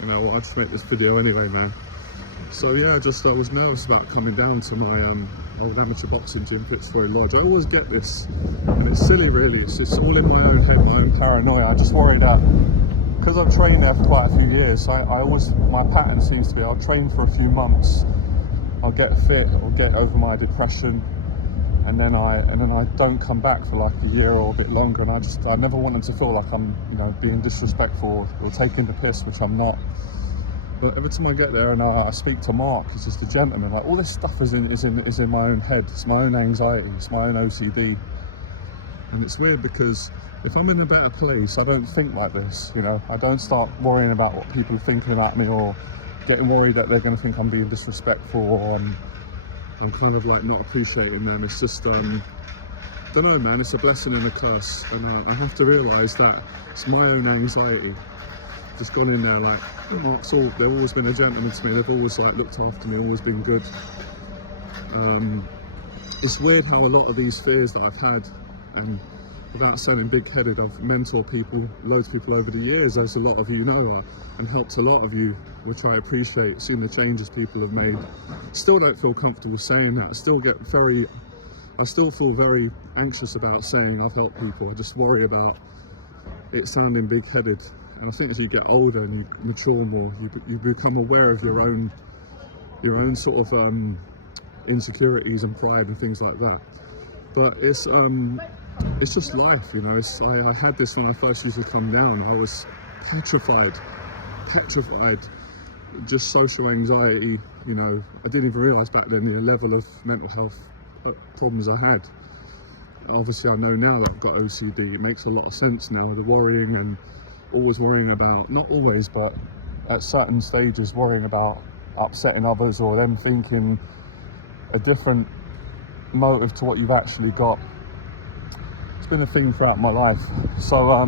You know, well, I just make this video anyway, man. So yeah, I was nervous about coming down to my old amateur boxing gym, Fitzroy Lodge. I always get this, and it's silly really, it's just all in my own head, my own paranoia. I just worry that, because I've trained there for quite a few years, my pattern seems to be, I'll train for a few months, I'll get fit, or get over my depression, and then I don't come back for like a year or a bit longer, and I never want them to feel like I'm, you know, being disrespectful or taking the piss, which I'm not. But every time I get there and I speak to Mark, he's just a gentleman. Like, all this stuff is in my own head. It's my own anxiety. It's my own OCD. And it's weird because if I'm in a better place, I don't think like this. You know, I don't start worrying about what people are thinking about me, or getting worried that they're going to think I'm being disrespectful, or I'm kind of like not appreciating them. It's just, don't know, man. It's a blessing and a curse, and I have to realise that it's my own anxiety. Just gone in there like, they've always been a gentleman to me. They've always like looked after me, always been good. It's weird how a lot of these fears that I've had, and without sounding big-headed, I've mentored people, loads of people over the years, as a lot of you know, and helped a lot of you, which I appreciate, seeing the changes people have made. Still don't feel comfortable saying that. I still feel very anxious about saying I've helped people. I just worry about it sounding big-headed. And I think as you get older and you mature more, you become aware of your own sort of insecurities and pride and things like that. But it's just life, you know. I had this when I first used to come down. I was petrified, just social anxiety. You know, I didn't even realise back then the level of mental health problems I had. Obviously, I know now that I've got OCD. It makes a lot of sense now. The worrying and always worrying about, not always, but at certain stages, worrying about upsetting others or them thinking a different motive to what you've actually got. It's been a thing throughout my life. So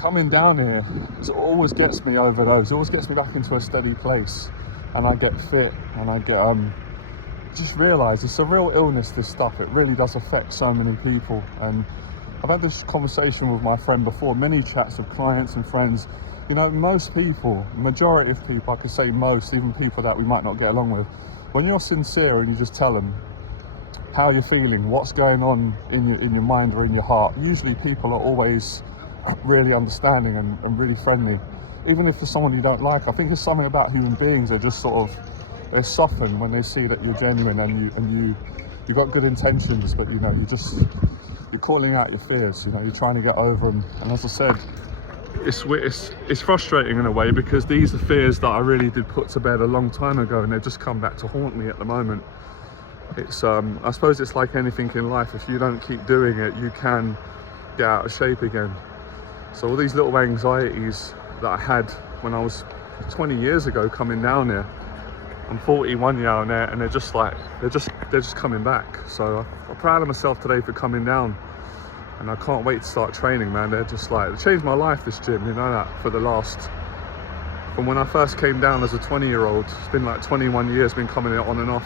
coming down here, it always gets me over those. It always gets me back into a steady place, and I get fit, and I get just realise it's a real illness, this stuff. It really does affect so many people. And I've had this conversation with my friend before, many chats with clients and friends. You know, most people, majority of people, I could say most, even people that we might not get along with, when you're sincere and you just tell them how you're feeling, what's going on in your mind or in your heart, usually people are always really understanding and really friendly. Even if there's someone you don't like, I think there's something about human beings that just sort of, they soften when they see that you're genuine and you've got good intentions, but you know, you're calling out your fears, you know, you're trying to get over them. And as I said, it's frustrating in a way, because these are fears that I really did put to bed a long time ago, and they've just come back to haunt me at the moment. It's I suppose it's like anything in life. If you don't keep doing it, you can get out of shape again. So all these little anxieties that I had when I was 20 years ago coming down here, I'm 41 now, and they're just coming back. So I'm proud of myself today for coming down, and I can't wait to start training, man. They're just like, it changed my life, this gym, you know that, from when I first came down as a 20-year-old. It's been like 21 years, been coming on and off.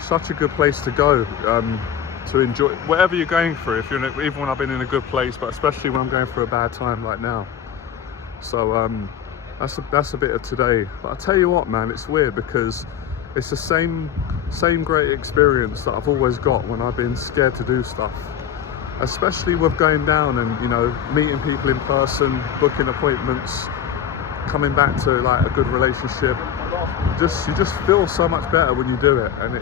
Such a good place to go, to enjoy whatever you're going through, even when I've been in a good place, but especially when I'm going through a bad time like now. So that's a bit of today. But I tell you what, man, it's weird, because it's the same great experience that I've always got when I've been scared to do stuff, especially with going down and, you know, meeting people in person, booking appointments, coming back to like a good relationship. You just feel so much better when you do it. And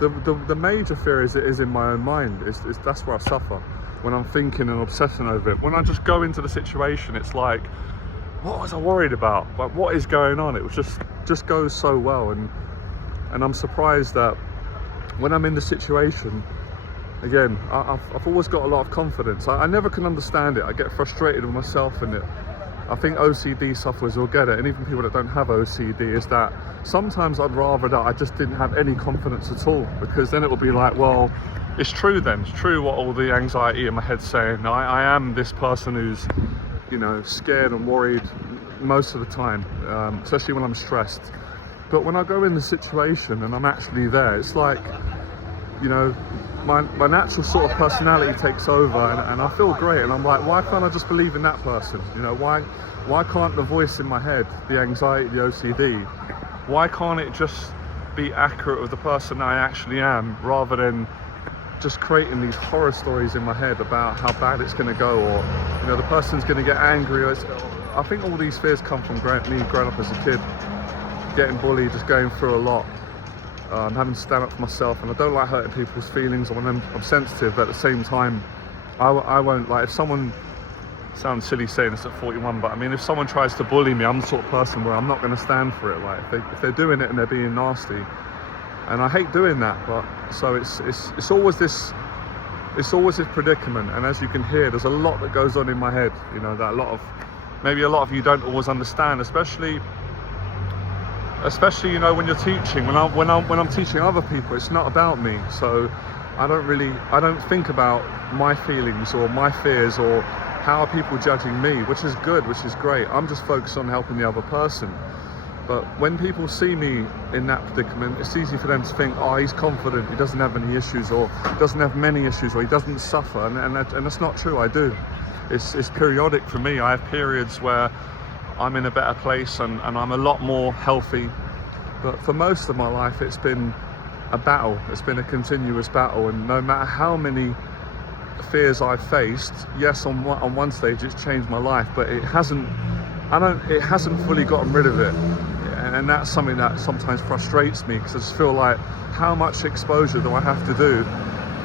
the major fear is in my own mind. That's where I suffer, when I'm thinking and obsessing over it. When I just go into the situation, it's like, what was I worried about? Like, what is going on? It was just goes so well, and I'm surprised that when I'm in the situation, again, I've always got a lot of confidence. I never can understand it. I get frustrated with myself, and I think OCD sufferers will get it, and even people that don't have OCD, is that sometimes I'd rather that I just didn't have any confidence at all, because then it will be like, well, it's true then. It's true what all the anxiety in my head's saying. I am this person who's, you know, scared and worried most of the time, especially when I'm stressed. But when I go in the situation and I'm actually there, it's like you know, my natural sort of personality takes over, and I feel great, and I'm like, why can't I just believe in that person? You know, why can't the voice in my head, the anxiety, the OCD, why can't it just be accurate of the person I actually am, rather than just creating these horror stories in my head about how bad it's going to go, or, you know, the person's going to get angry. I think all these fears come from me growing up as a kid, getting bullied, just going through a lot, having to stand up for myself, and I don't like hurting people's feelings. I'm sensitive, but at the same time, I won't, like, if someone, sounds silly saying this at 41, but I mean, if someone tries to bully me, I'm the sort of person where I'm not going to stand for it. Like, if they're doing it and they're being nasty, and I hate doing that, but so it's always this predicament. And as you can hear, there's a lot that goes on in my head, you know, that maybe a lot of you don't always understand, especially you know, when you're teaching. When I'm teaching other people, it's not about me, so I don't think about my feelings or my fears or how are people judging me, which is good, which is great. I'm just focused on helping the other person. But when people see me in that predicament, it's easy for them to think, oh, he's confident, he doesn't have any issues, or doesn't have many issues, or he doesn't suffer, and that's not true. I do. It's periodic for me. I have periods where I'm in a better place and I'm a lot more healthy. But for most of my life, it's been a battle. It's been a continuous battle, and no matter how many fears I've faced, yes, on one stage it's changed my life, but it hasn't fully gotten rid of it. And that's something that sometimes frustrates me, because I just feel like, how much exposure do I have to do?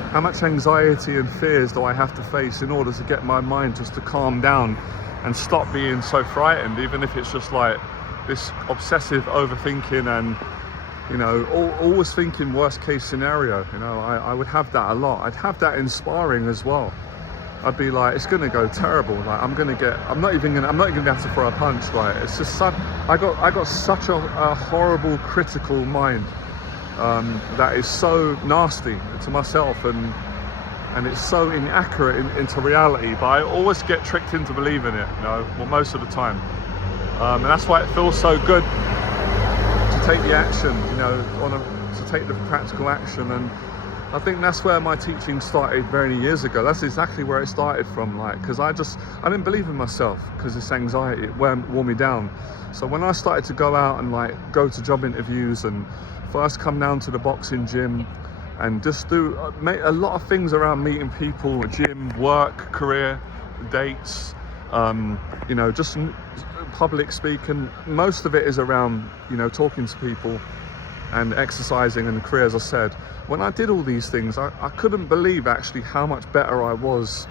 How much anxiety and fears do I have to face in order to get my mind just to calm down and stop being so frightened, even if it's just like this obsessive overthinking and, you know, always thinking worst case scenario. You know, I would have that a lot. I'd have that in sparring as well. I'd be like, it's gonna go terrible. Like, I'm not even gonna be able to throw a punch. Like, it's just I got such a horrible critical mind that is so nasty to myself, and it's so inaccurate into reality. But I always get tricked into believing it, you know, well, most of the time, and that's why it feels so good to take the action, you know, to take the practical action. And I think that's where my teaching started very years ago. That's exactly where it started from, like, because I didn't believe in myself, because this anxiety, it wore me down. So when I started to go out and, like, go to job interviews and first come down to the boxing gym and just do a lot of things around meeting people, gym, work, career, dates, you know, just public speaking. Most of it is around, you know, talking to people and exercising and career, as I said. When I did all these things, I couldn't believe actually how much better I was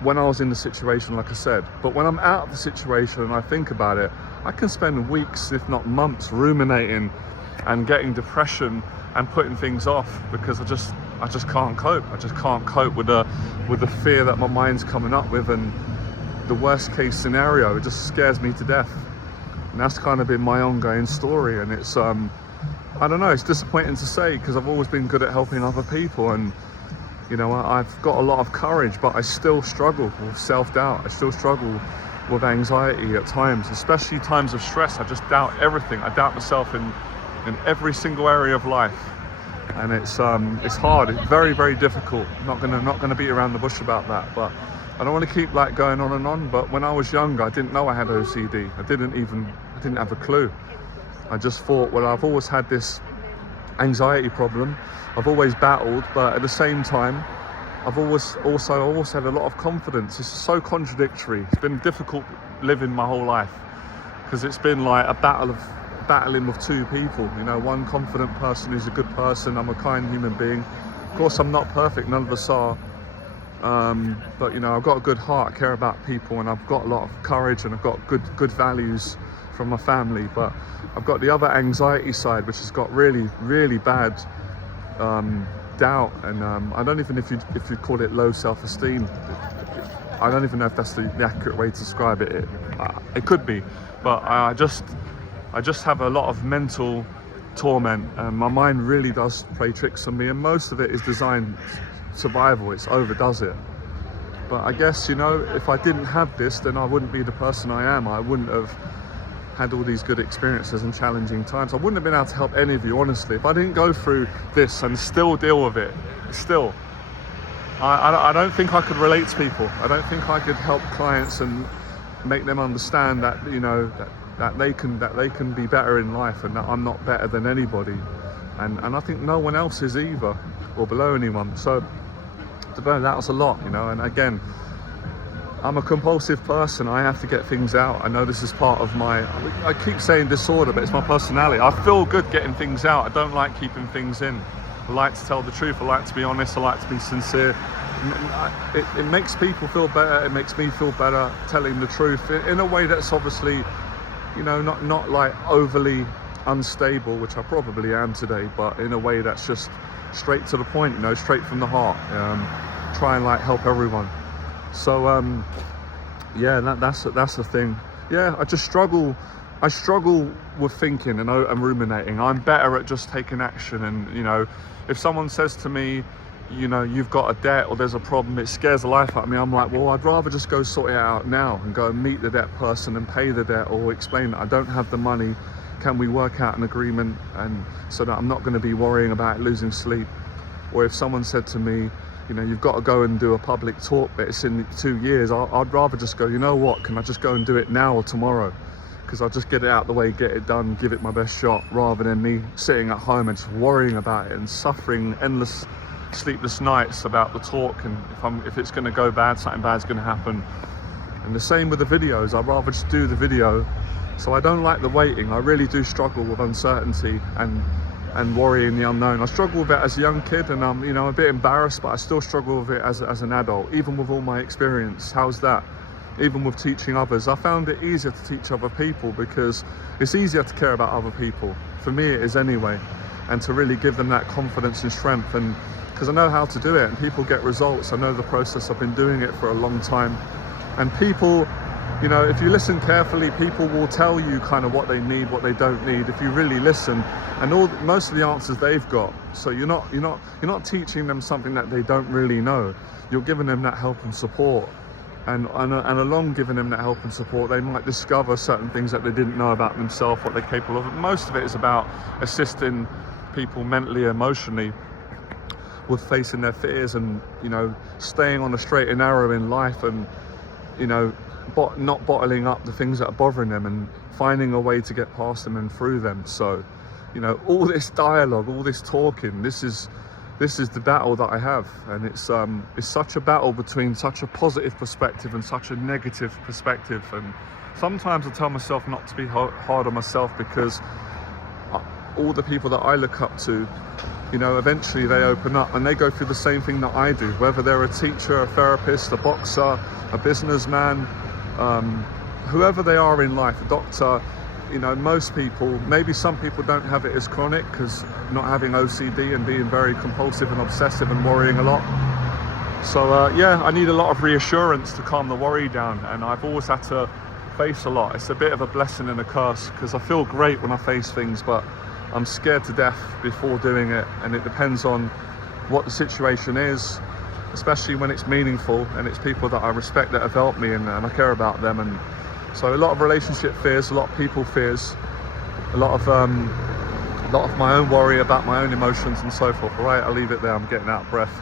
when I was in the situation, like I said. But when I'm out of the situation and I think about it, I can spend weeks, if not months, ruminating and getting depression and putting things off, because I just can't cope. I just can't cope with the fear that my mind's coming up with, and the worst case scenario. It just scares me to death. And that's kind of been my ongoing story. And it's I don't know, it's disappointing to say, because I've always been good at helping other people, and, you know, I've got a lot of courage, but I still struggle with self-doubt. I still struggle with anxiety at times, especially times of stress. I just doubt everything. I doubt myself in every single area of life, and it's hard. It's very, very difficult. Not gonna beat around the bush about that, but I don't want to keep like going on and on. But when I was younger, I didn't know I had OCD. I didn't have a clue. I just thought, well, I've always had this anxiety problem. I've always battled, but at the same time, I've always had a lot of confidence. It's so contradictory. It's been difficult living my whole life, because it's been like a battling with two people. You know, one confident person who's a good person. I'm a kind human being. Of course, I'm not perfect. None of us are. But, you know, I've got a good heart. I care about people, and I've got a lot of courage, and I've got good values from my family. But I've got the other anxiety side, which has got really, really bad doubt, and I don't even, if you call it low self-esteem, I don't even know if that's the accurate way to describe it. It could be, but I just have a lot of mental torment, and my mind really does play tricks on me, and most of it is designed survival. It overdoes it. But I guess, you know, if I didn't have this, then I wouldn't be the person I am. I wouldn't have had all these good experiences and challenging times. I wouldn't have been able to help any of you, honestly, if I didn't go through this and still deal with it. Still, I don't think I could relate to people. I don't think I could help clients and make them understand that, you know, that they can be better in life, and that I'm not better than anybody, and I think no one else is either, or below anyone. So that was a lot, you know. And again, I'm a compulsive person. I have to get things out. I know this is part of I keep saying disorder, but it's my personality. I feel good getting things out. I don't like keeping things in. I like to tell the truth. I like to be honest. I like to be sincere. It makes people feel better. It makes me feel better telling the truth in a way that's obviously, you know, not like overly unstable, which I probably am today, but in a way that's just straight to the point, you know, straight from the heart. Try and like help everyone. So yeah, that's the thing. Yeah, I struggle with thinking and ruminating. I'm better at just taking action. And, you know, if someone says to me, you know, you've got a debt or there's a problem, it scares the life out of me. I'm like, well, I'd rather just go sort it out now and go and meet the debt person and pay the debt, or explain that I don't have the money. Can we work out an agreement, and so that I'm not going to be worrying about losing sleep? Or if someone said to me, you know, you've got to go and do a public talk, but it's in 2 years, I'd rather just go, you know what, can I just go and do it now or tomorrow? Because I'll just get it out the way, get it done, give it my best shot, rather than me sitting at home and just worrying about it and suffering endless sleepless nights about the talk. And if it's going to go bad, something bad's going to happen. And the same with the videos. I'd rather just do the video. So I don't like the waiting. I really do struggle with uncertainty and worrying the unknown. I struggle with it as a young kid, and I'm, you know, a bit embarrassed, but I still struggle with it as an adult, even with all my experience. How's that? Even with teaching others, I found it easier to teach other people because it's easier to care about other people. For me, it is anyway, and to really give them that confidence and strength, and because I know how to do it, and people get results. I know the process. I've been doing it for a long time, and people, you know, if you listen carefully, people will tell you kind of what they need, what they don't need, if you really listen, and most of the answers they've got. So you're not teaching them something that they don't really know. You're giving them that help and support. And along giving them that help and support, they might discover certain things that they didn't know about themselves, what they're capable of. Most of it is about assisting people mentally, emotionally, with facing their fears, and, you know, staying on the straight and narrow in life, and, you know, not bottling up the things that are bothering them, and finding a way to get past them and through them. So, you know, all this dialogue, all this talking, this is the battle that I have, and it's such a battle between such a positive perspective and such a negative perspective. And sometimes I tell myself not to be hard on myself, because all the people that I look up to, you know, eventually they open up and they go through the same thing that I do, whether they're a teacher, a therapist, a boxer, a businessman, whoever they are in life, a doctor. You know, most people, maybe some people don't have it as chronic, because not having OCD and being very compulsive and obsessive and worrying a lot. So yeah, I need a lot of reassurance to calm the worry down, and I've always had to face a lot. It's a bit of a blessing and a curse, because I feel great when I face things, but I'm scared to death before doing it. And it depends on what the situation is, especially when it's meaningful and it's people that I respect that have helped me, and I care about them. And so a lot of relationship fears, a lot of people fears, a lot of my own worry about my own emotions and so forth. All right, I'll leave it there. I'm getting out of breath.